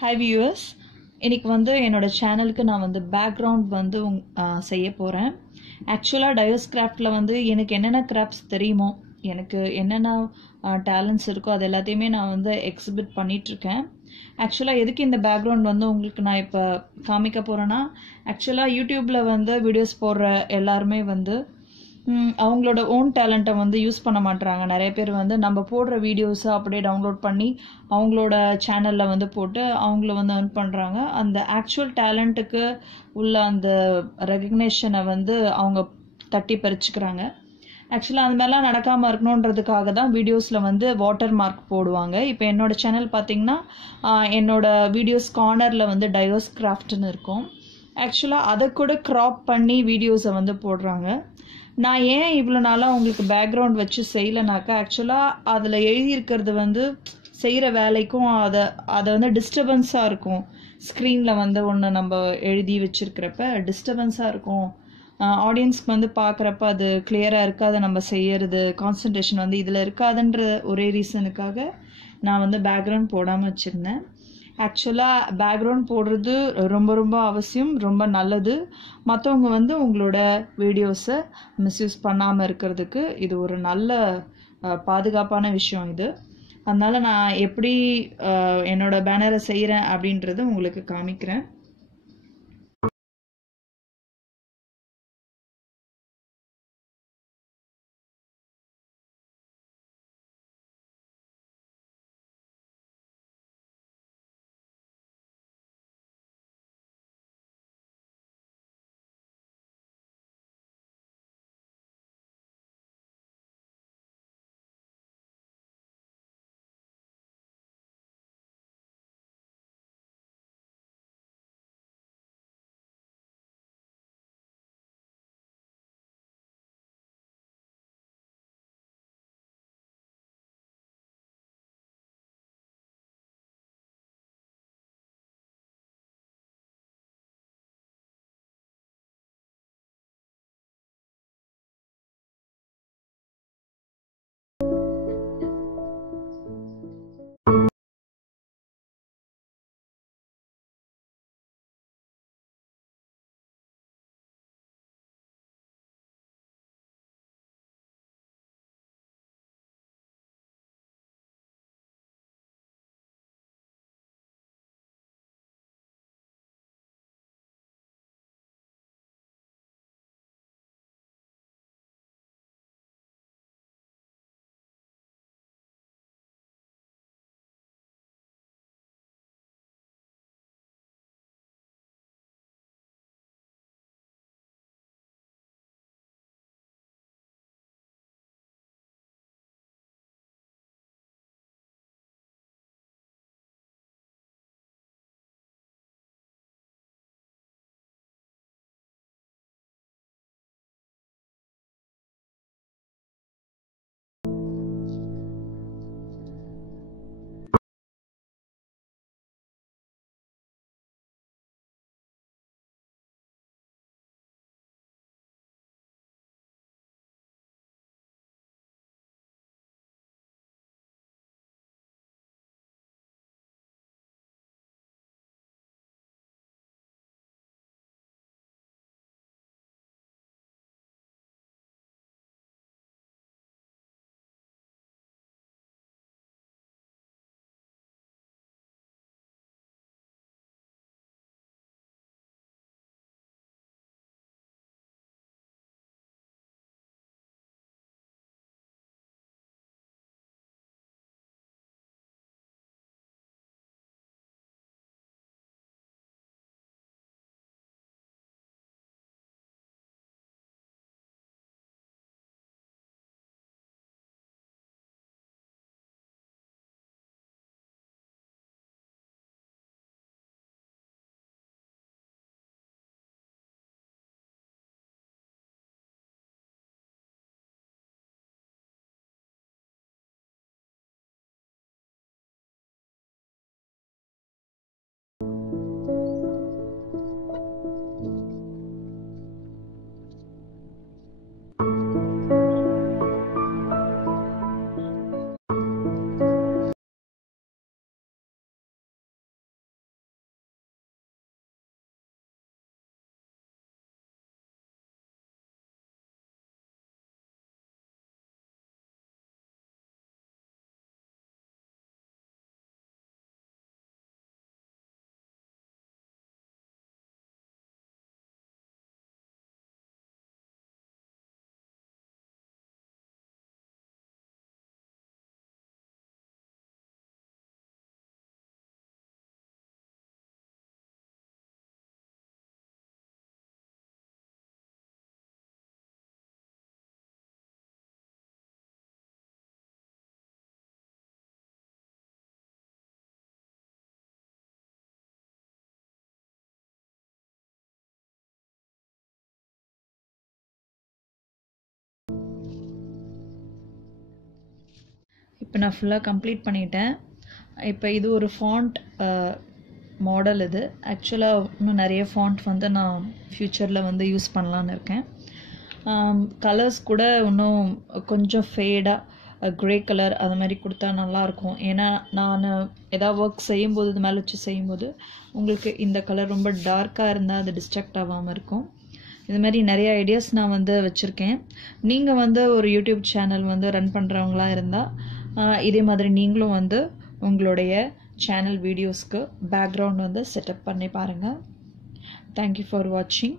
Hi viewers, இன்னைக்கு வந்து என்னோட சேனலுக்கு நான் வந்து பேக்ரவுண்ட் வந்து செய்ய போகிறேன். ஆக்சுவலாக டயோஸ் கிராஃப்டில் வந்து எனக்கு என்னென்ன கிராஃப்ட்ஸ் தெரியுமோ, எனக்கு என்னென்ன டேலண்ட்ஸ் இருக்கோ அது எல்லாத்தையுமே நான் வந்து எக்ஸிபிட் பண்ணிகிட்ருக்கேன். ஆக்சுவலாக எதுக்கு இந்த பேக்ரவுண்ட் வந்து உங்களுக்கு நான் இப்போ காமிக்க போகிறேன்னா, ஆக்சுவலாக யூடியூப்பில் வந்து வீடியோஸ் போடுற எல்லாருமே வந்து அவங்களோட ஓன் டேலண்ட்டை வந்து யூஸ் பண்ண மாட்டுறாங்க. நிறைய பேர் வந்து நம்ம போடுற வீடியோஸை அப்படியே டவுன்லோட் பண்ணி அவங்களோட சேனலில் வந்து போட்டு அவங்கள வந்து earn பண்ணுறாங்க. அந்த ஆக்சுவல் டேலண்ட்டுக்கு உள்ள அந்த ரெகக்னேஷனை வந்து அவங்க தட்டி பறிச்சுக்கிறாங்க. ஆக்சுவலாக அது மாதிரிலாம் நடக்காமல் இருக்கணுன்றதுக்காக தான் வீடியோஸில் வந்து வாட்டர் மார்க் போடுவாங்க. இப்போ என்னோட சேனல் பார்த்தீங்கன்னா என்னோட வீடியோஸ் கார்னரில் வந்து டயோஸ் கிராஃப்ட்னு இருக்கும். ஆக்சுவலாக அதை கூட க்ராப் பண்ணி வீடியோஸை வந்து போடுறாங்க. நான் ஏன் இவ்வளோ நாளாக உங்களுக்கு பேக்ரவுண்ட் வச்சு செய்யலைனாக்கா, ஆக்சுவலாக அதில் எழுதியிருக்கிறது வந்து செய்கிற வேலைக்கும் அதை வந்து டிஸ்டர்பன்ஸாக இருக்கும். ஸ்க்ரீனில் வந்து ஒன்று நம்ம எழுதி வச்சுருக்கிறப்ப டிஸ்டர்பன்ஸாக இருக்கும். ஆடியன்ஸ்க்கு வந்து பார்க்குறப்ப அது கிளியராக இருக்காது. நம்ம செய்யறது கான்சன்ட்ரேஷன் வந்து இதில் இருக்காதுன்ற ஒரே ரீசனுக்காக நான் வந்து பேக்ரவுண்ட் போடாமல் வச்சுருந்தேன். ஆக்சுவலாக பேக்ரவுண்ட் போடுறது ரொம்ப ரொம்ப அவசியம், ரொம்ப நல்லது. மற்றவங்க வந்து உங்களோட வீடியோஸை மிஸ்யூஸ் பண்ணாமல் இருக்கிறதுக்கு இது ஒரு நல்ல பாதுகாப்பான விஷயம் இது. அதனால் நான் எப்படி என்னோட பேனரை செய்கிறேன் அப்படின்றது உங்களுக்கு காமிக்கிறேன். இப்போ நான் ஃபுல்லாக கம்ப்ளீட் பண்ணிட்டேன். இப்போ இது ஒரு ஃபாண்ட் மாடல். இது ஆக்சுவலாக இன்னும் நிறைய ஃபாண்ட் வந்து நான் ஃப்யூச்சரில் வந்து யூஸ் பண்ணலான்னு இருக்கேன். கலர்ஸ் கூட இன்னும் கொஞ்சம் ஃபேடாக க்ரே கலர் அது மாதிரி கொடுத்தா நல்லாயிருக்கும். ஏன்னா நான் ஏதாவது ஒர்க் செய்யும்போது இது மேலே வச்சு செய்யும்போது உங்களுக்கு இந்த கலர் ரொம்ப டார்க்காக இருந்தால் அது டிஸ்ட்ராக்ட் ஆகாமல் இருக்கும். இது மாதிரி நிறைய ஐடியாஸ் நான் வந்து வச்சுருக்கேன். நீங்கள் வந்து ஒரு யூடியூப் சேனல் வந்து ரன் பண்ணுறவங்களா இருந்தால் இதே மாதிரி நீங்களும் வந்து உங்களுடைய சேனல் வீடியோஸ்க்கு பேக்ரவுண்ட் வந்து செட்டப் பண்ணி பாருங்கள். தேங்க்யூ ஃபார் வாட்சிங்.